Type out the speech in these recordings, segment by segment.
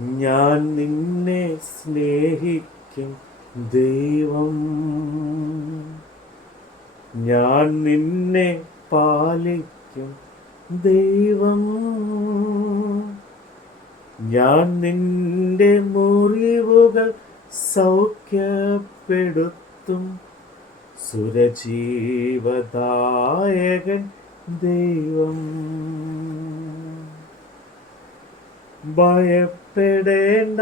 ഞാൻ നിന്നെ സ്നേഹിക്കും ദൈവം. ഞാൻ നിന്നെ പാലിക്കും ദൈവം. ഞാൻ നിന്റെ മുറിവുകൾ സൗഖ്യപ്പെടുത്തും. സുരജീവദായകൻ ദൈവം. ഭയപ്പെടേണ്ട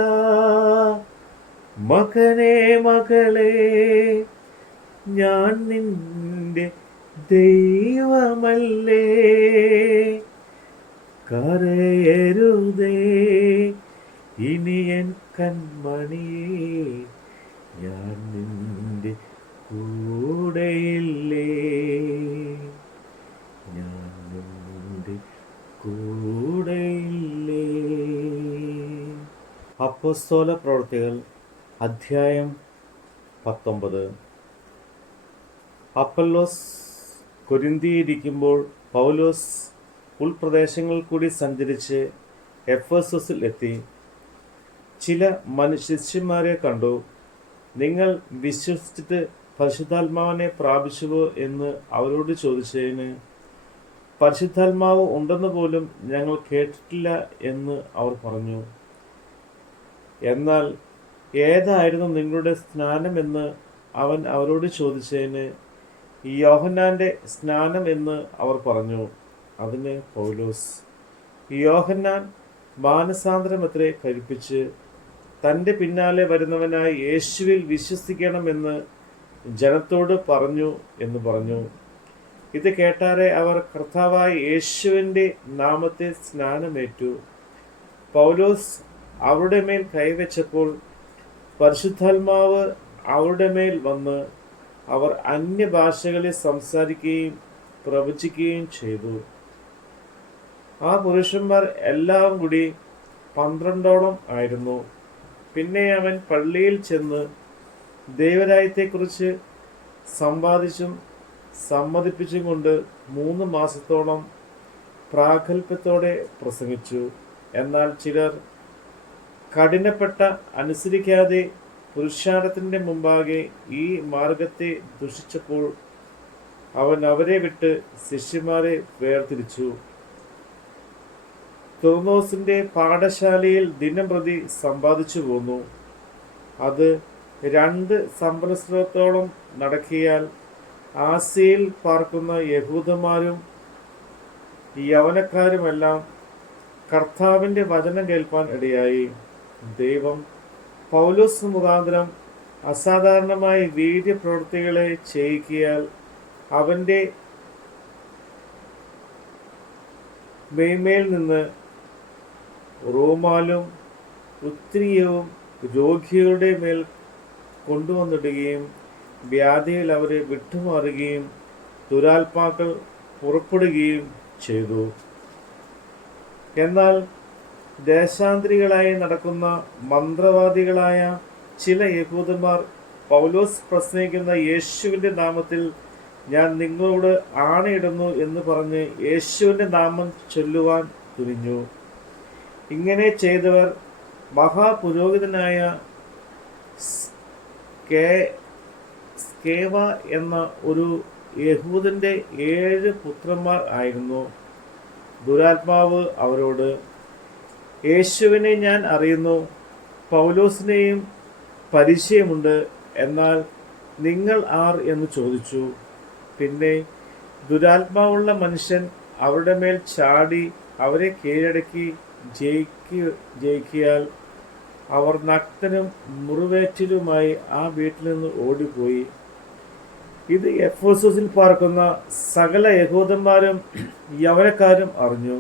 മകനെ മകളെ ഞാൻ നിന്റെ ദൈവമല്ലേ. കരയരുതേ ഇനി എൻ കൺമണിയേ ഞാൻ നിന്റെ അപ്പസ്തോല പ്രവൃത്തികൾ അധ്യായം പത്തൊമ്പത്. അപ്പല്ലോസ് കൊരിന്തിയിരിക്കുമ്പോൾ പൗലോസ് ഉൾപ്രദേശങ്ങളിൽ കൂടി സഞ്ചരിച്ച് എഫേസസിൽ എത്തി. ചില മനുഷ്യന്മാരെ കണ്ടു. നിങ്ങൾ വിശ്വസിച്ചിട്ട് പരിശുദ്ധാത്മാവിനെ പ്രാപിച്ചുവോ എന്ന് അവരോട് ചോദിച്ചതിന് പരിശുദ്ധാത്മാവ് ഉണ്ടെന്ന് പോലും ഞങ്ങൾ കേട്ടിട്ടില്ല എന്ന് അവർ പറഞ്ഞു. എന്നാൽ ഏതായിരുന്നു നിങ്ങളുടെ സ്നാനം എന്ന് അവൻ അവരോട് ചോദിച്ചതിന് യോഹന്നാന്റെ സ്നാനം എന്ന് അവർ പറഞ്ഞു. അതിന് പൗലോസ് യോഹന്നാൻ മാനസാന്തരമത്രേ കഴിപ്പിച്ച് തന്റെ പിന്നാലെ വരുന്നവനായ യേശുവിൽ വിശ്വസിക്കണമെന്ന് ജനത്തോട് പറഞ്ഞു എന്ന് പറഞ്ഞു. ഇത് കേട്ടാരെ അവർ കർത്താവായ യേശുവിന്റെ നാമത്തെ സ്നാനമേറ്റു. പൗലോസ് അവരുടെ മേൽ കൈവച്ചപ്പോൾ പരിശുദ്ധാത്മാവ് അവരുടെ മേൽ വന്ന് അവർ അന്യഭാഷകളിൽ സംസാരിക്കുകയും പ്രവചിക്കുകയും ചെയ്തു. ആ പുരുഷന്മാർ എല്ലാം കൂടി പന്ത്രണ്ടോളം ആയിരുന്നു. പിന്നെ അവൻ പള്ളിയിൽ ചെന്ന് ദൈവരായത്തെക്കുറിച്ച് സമ്പാദിച്ചും സമ്മതിപ്പിച്ചും കൊണ്ട് മൂന്ന് മാസത്തോളം പ്രാഗൽഭ്യത്തോടെ പ്രസംഗിച്ചു. എന്നാൽ ചിലർ കഠിനപ്പെട്ട അനുസരിക്കാതെ പുരുഷാരത്തിന്റെ മുമ്പാകെ ഈ മാർഗത്തെ ദുഷിച്ചപ്പോൾ അവൻ അവരെ വിട്ട് ശിഷ്യന്മാരെ വേർതിരിച്ചു. തുർനോസിന്റെ പാഠശാലയിൽ ദിനം പ്രതി സമ്പാദിച്ചു പോന്നു. അത് രണ്ട് സംവത്സരത്തോളം നടക്കിയാൽ ആസിയയിൽ പാർക്കുന്ന യഹൂദന്മാരും യവനക്കാരുമെല്ലാം കർത്താവിന്റെ വചനം കേൾപ്പാൻ ഇടയായി. ദൈവം പൗലോസ് മുഖാന്തരം അസാധാരണമായ വീര്യപ്രവൃത്തികളെ ചെയ്യിക്കിയാൽ അവന്റെ മേന്മയിൽ നിന്ന് റോമാലും ഉത്രിയവും രോഗികളുടെ മേൽ കൊണ്ടുവന്നിടുകയും വ്യാധിയിൽ അവരെ വിട്ടുമാറുകയും ദുരാത്മാക്കൾ പുറപ്പെടുകയും ചെയ്തു. എന്നാൽ ദേശാന്തരികളായി നടക്കുന്ന മന്ത്രവാദികളായ ചില യഹൂദന്മാർ പൗലോസ് പ്രസംഗിക്കുന്ന യേശുവിന്റെ നാമത്തിൽ ഞാൻ നിങ്ങളോട് ആണയിടുന്നു എന്ന് പറഞ്ഞ് യേശുവിന്റെ നാമം ചൊല്ലുവാൻ തുനിഞ്ഞു. ഇങ്ങനെ ചെയ്തവർ മഹാപുരോഹിതനായ സ്കേ- സ്കേവ എന്ന ഒരു യഹൂദന്റെ ഏഴ് പുത്രന്മാർ ആയിരുന്നു. ദുരാത്മാവ് അവരോട് യേശുവിനെ ഞാൻ അറിയുന്നു പൗലോസിനെയും പരിചയമുണ്ട് എന്നാൽ നിങ്ങൾ ആർ എന്ന് ചോദിച്ചു. പിന്നെ ദുരാത്മാവുള്ള മനുഷ്യൻ അവരുടെ മേൽ ചാടി അവരെ കീഴടക്കി ജയിക്കു ജയിക്കിയാൽ അവർ നഗ്നരും മുറിവേറ്റിലുമായി ആ വീട്ടിൽ നിന്ന് ഓടിപ്പോയി. ഇത് എഫോസസിൽ പാർക്കുന്ന സകല യഹൂദന്മാരും യവനക്കാരും അറിഞ്ഞു.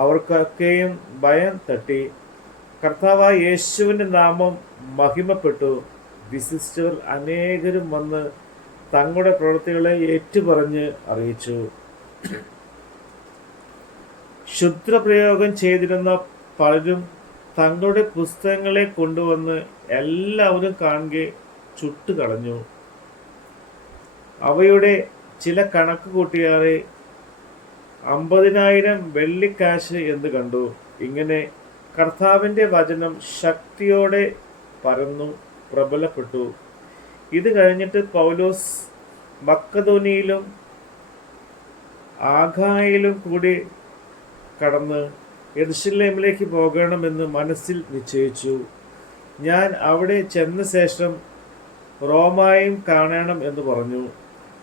അവർക്കൊക്കെയും ഭയം തട്ടി. കർത്താവായ യേശുവിന്റെ നാമം മഹിമപ്പെട്ടു. വിശിഷ്ടവർ അനേകരും വന്ന് തങ്ങളുടെ പ്രവൃത്തികളെ ഏറ്റുപറഞ്ഞ് അറിയിച്ചു. ക്ഷുദ്രപ്രയോഗം ചെയ്തിരുന്ന പലരും തങ്ങളുടെ പുസ്തകങ്ങളെ കൊണ്ടുവന്ന് എല്ലാവരും കാണുകയെ ചുട്ടുകളഞ്ഞു. അവയുടെ ചില കണക്ക് കൂട്ടിയാറെ അമ്പതിനായിരം വെള്ളിക്കാശ് എന്ന് കണ്ടു. ഇങ്ങനെ കർത്താവിന്റെ വചനം ശക്തിയോടെ പരന്നു പ്രബലപ്പെട്ടു. ഇത് കഴിഞ്ഞിട്ട് പൗലോസ് മക്കധോനിയിലും ആഘായിലും കൂടി കടന്ന് എരുശലേമിലേക്ക് പോകണമെന്ന് മനസ്സിൽ നിശ്ചയിച്ചു. ഞാൻ അവിടെ ചെന്ന ശേഷം റോമായും കാണണം എന്ന് പറഞ്ഞു.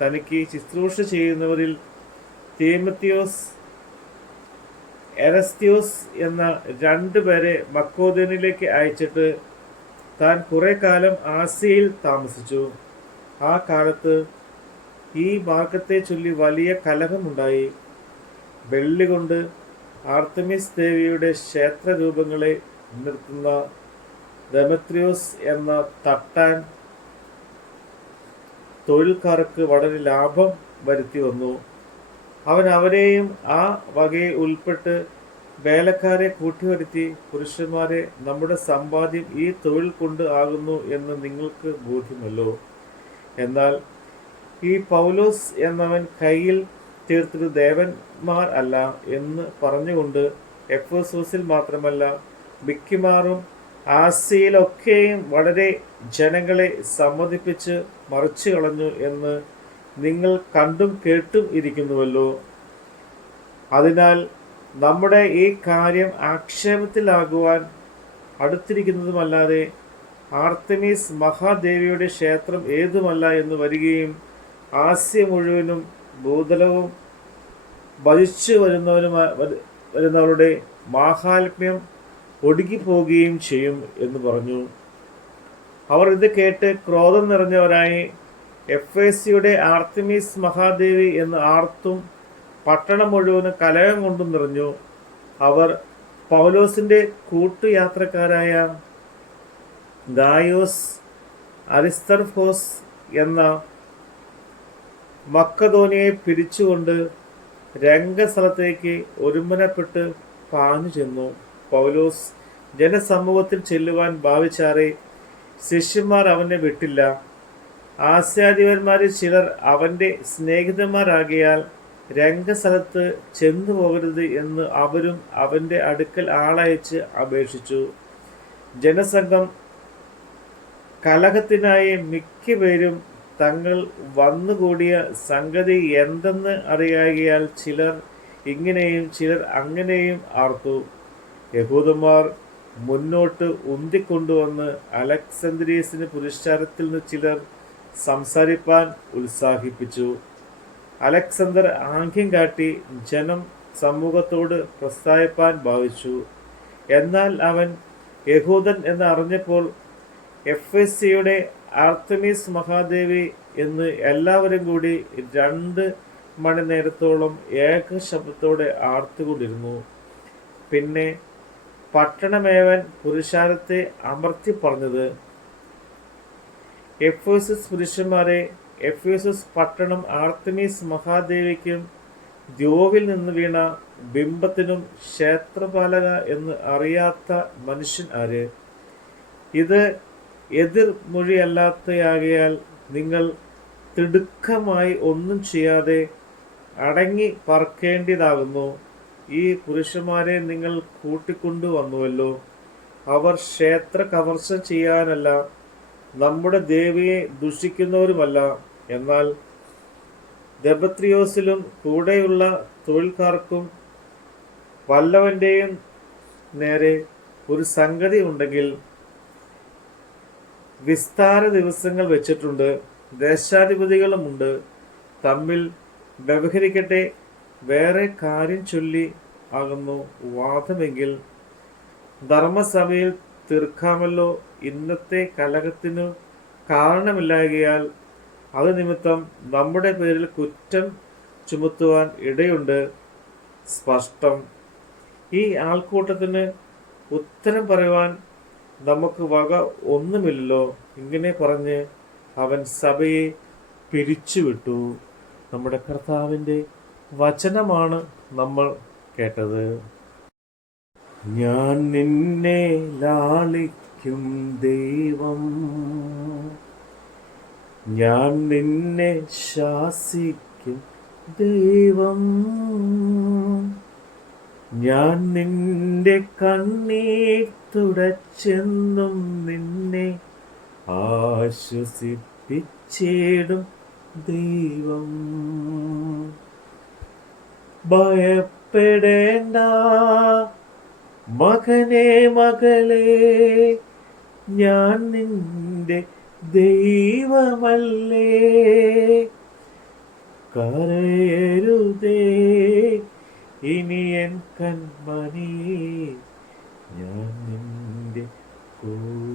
തനിക്ക് ശുശ്രൂഷ ചെയ്യുന്നവരിൽ തീമത്തിയോസ് എറസ്ത്യോസ് എന്ന രണ്ടുപേരെ മക്കോദനിലേക്ക് അയച്ചിട്ട് താൻ കുറെ കാലം ആസിയയിൽ താമസിച്ചു. ആ കാലത്ത് ഈ മാർഗത്തെ ചൊല്ലി വലിയ കലഹമുണ്ടായി. വെള്ളി കൊണ്ട് ആർത്തമിസ് ദേവിയുടെ ക്ഷേത്ര രൂപങ്ങളെ നിർത്തുന്ന ദമത്രിയോസ് എന്ന തട്ടാൻ തൊഴിൽക്കാർക്ക് വളരെ ലാഭം വരുത്തി വന്നു. അവൻ അവരെയും ആ വകയെ ഉൾപ്പെട്ട് വേലക്കാരെ കൂട്ടിവരുത്തി പുരുഷന്മാരെ നമ്മുടെ സമ്പാദ്യം ഈ തൊഴിൽ കൊണ്ട് ആകുന്നു എന്ന് നിങ്ങൾക്ക് ബോധ്യമല്ലോ? എന്നാൽ ഈ പൗലോസ് എന്നവൻ കയ്യിൽ തീർത്തത് ദേവന്മാർ അല്ല എന്ന് പറഞ്ഞുകൊണ്ട് എഫോസൂസിൽ മാത്രമല്ല മിക്കമാറും ആസിയയിലൊക്കെയും വളരെ ജനങ്ങളെ സമ്മതിപ്പിച്ച് മറിച്ചു കളഞ്ഞു എന്ന് നിങ്ങൾ കണ്ടും കേട്ടും ഇരിക്കുന്നുവല്ലോ. അതിനാൽ നമ്മുടെ ഈ കാര്യം ആക്ഷേപത്തിലാകുവാൻ അടുത്തിരിക്കുന്നതുമല്ലാതെ ആർത്തമീസ് മഹാദേവിയുടെ ക്ഷേത്രം ഏതുമല്ല എന്ന് വരികയും ആസ്യ മുഴുവനും ഭൂതലവും ഭജിച്ചു വരുന്നവരുമാ വരുന്നവരുടെ മാഹാത്മ്യം ഒടുക്കിപ്പോകുകയും ചെയ്യും എന്ന് പറഞ്ഞു. അവർ ഇത് കേട്ട് ക്രോധം നിറഞ്ഞവരായി എഫ് എ സിയുടെ ആർത്തിമീസ് മഹാദേവി എന്ന് ആർത്തും പട്ടണം മുഴുവനും കലഹം കൊണ്ടും നിറഞ്ഞു. അവർ പൗലോസിന്റെ കൂട്ടുയാത്രക്കാരായ ഗായോസ് അരിസ്തർഫോസ് എന്ന മക്കധോനിയെ പിരിച്ചുകൊണ്ട് രംഗസ്ഥലത്തേക്ക് ഒരുമനപ്പെട്ട് പാഞ്ഞു ചെന്നു. പൗലോസ് ജനസമൂഹത്തിൽ ചെല്ലുവാൻ ഭാവിച്ചാറെ ശിഷ്യന്മാർ അവനെ വിട്ടില്ല. ആസ്യാധിപന്മാരിൽ ചിലർ അവന്റെ സ്നേഹിതന്മാരാകിയാൽ രംഗസ്ഥലത്ത് ചെന്നു പോകരുത് എന്ന് അവരും അവന്റെ അടുക്കൽ ആളയച്ച് അപേക്ഷിച്ചു. ജനസംഘം കലഹത്തിനായി മിക്കപേരും തങ്ങൾ വന്നുകൂടിയ സംഗതി എന്തെന്ന് അറിയാകിയാൽ ചിലർ ഇങ്ങനെയും ചിലർ അങ്ങനെയും ആർത്തു. യഹൂദന്മാർ മുന്നോട്ട് ഉന്തിക്കൊണ്ടുവന്ന് അലക്സന്ദ്രീസിന് പുരസ്കാരത്തിൽ നിന്ന് ചിലർ സംസാരിപ്പാൻ ഉത്സാഹിപ്പിച്ചു. അലക്സണ്ടർ ആംഗ്യം കാട്ടി ജനം സമൂഹത്തോട് പ്രസ്താവിപ്പാൻ ഭാവിച്ചു. എന്നാൽ അവൻ യഹൂദൻ എന്ന് അറിഞ്ഞപ്പോൾ എഫ് എസ് സിയുടെ ആർത്തമീസ് മഹാദേവി എന്ന് എല്ലാവരും കൂടി രണ്ട് മണി നേരത്തോളം ഏക ശബ്ദത്തോടെ ആർത്തുകൊണ്ടിരുന്നു. പിന്നെ പട്ടണമേവൻ പുരുഷാരത്തെ അമർത്തി പറഞ്ഞത് എഫേസസ് പുരുഷന്മാരെ എഫേസസ് പട്ടണം ആർത്തമീസ് മഹാദേവിക്കും ദ്യോവിൽ നിന്ന് വീണ ബിംബത്തിനും ക്ഷേത്രപാലക എന്ന് അറിയാത്ത മനുഷ്യൻ ആര്? ഇത് എതിർ മൊഴിയല്ലാത്തയാകയാൽ നിങ്ങൾ തിടുക്കമായി ഒന്നും ചെയ്യാതെ അടങ്ങി പറക്കേണ്ടതാകുന്നു ഈ പുരുഷന്മാരെ നിങ്ങൾ കൂട്ടിക്കൊണ്ടു വന്നുവല്ലോ അവർ ക്ഷേത്ര കവർച്ച ചെയ്യാനല്ല നമ്മുടെ ദേവിയെ ദുഷിക്കുന്നവരുമല്ല. എന്നാൽ ദബത്രിയോസിലും കൂടെയുള്ള തൊഴിൽക്കാർക്കും വല്ലവന്റെയും നേരെ ഒരു സംഗതി ഉണ്ടെങ്കിൽ വിസ്താര ദിവസങ്ങൾ വെച്ചിട്ടുണ്ട് ദേശാധിപതികളുമുണ്ട് തമ്മിൽ വ്യവഹരിക്കട്ടെ വേറെ കാര്യം ചൊല്ലി ആകുന്നു വാദമെങ്കിൽ ധർമ്മസഭയിൽ തീർക്കാമല്ലോ. ഇന്നത്തെ കലഹത്തിനു കാരണമില്ലായകയാൽ അത് നിമിത്തം നമ്മുടെ പേരിൽ കുറ്റം ചുമത്തുവാൻ ഇടയുണ്ട്. സ്പഷ്ടം. ഈ ആൾക്കൂട്ടത്തിന് ഉത്തരം പറയുവാൻ നമുക്ക് വക ഒന്നുമില്ലല്ലോ. ഇങ്ങനെ പറഞ്ഞ് അവൻ സഭയെ പിരിച്ചുവിട്ടു. നമ്മുടെ കർത്താവിന്റെ വചനമാണ് നമ്മൾ കേട്ടത്. ഞാൻ നിന്നെ ലാളിക്കും ദൈവം. ഞാൻ നിന്നെ ശാസിക്കും ദൈവം. ഞാൻ നിന്റെ കണ്ണീർ തുടച്ചെന്നും നിന്നെ ആശ്വസിപ്പിച്ചിടും ദൈവം. ഭയപ്പെടേണ്ട മകനെ മകളെ ഞാൻ നിന്റെ ദൈവമല്ലേ. കരയരുതേ ഇനി എൻ കൺമണി ഞാൻ നിന്റെ കൂടെയില്ലേ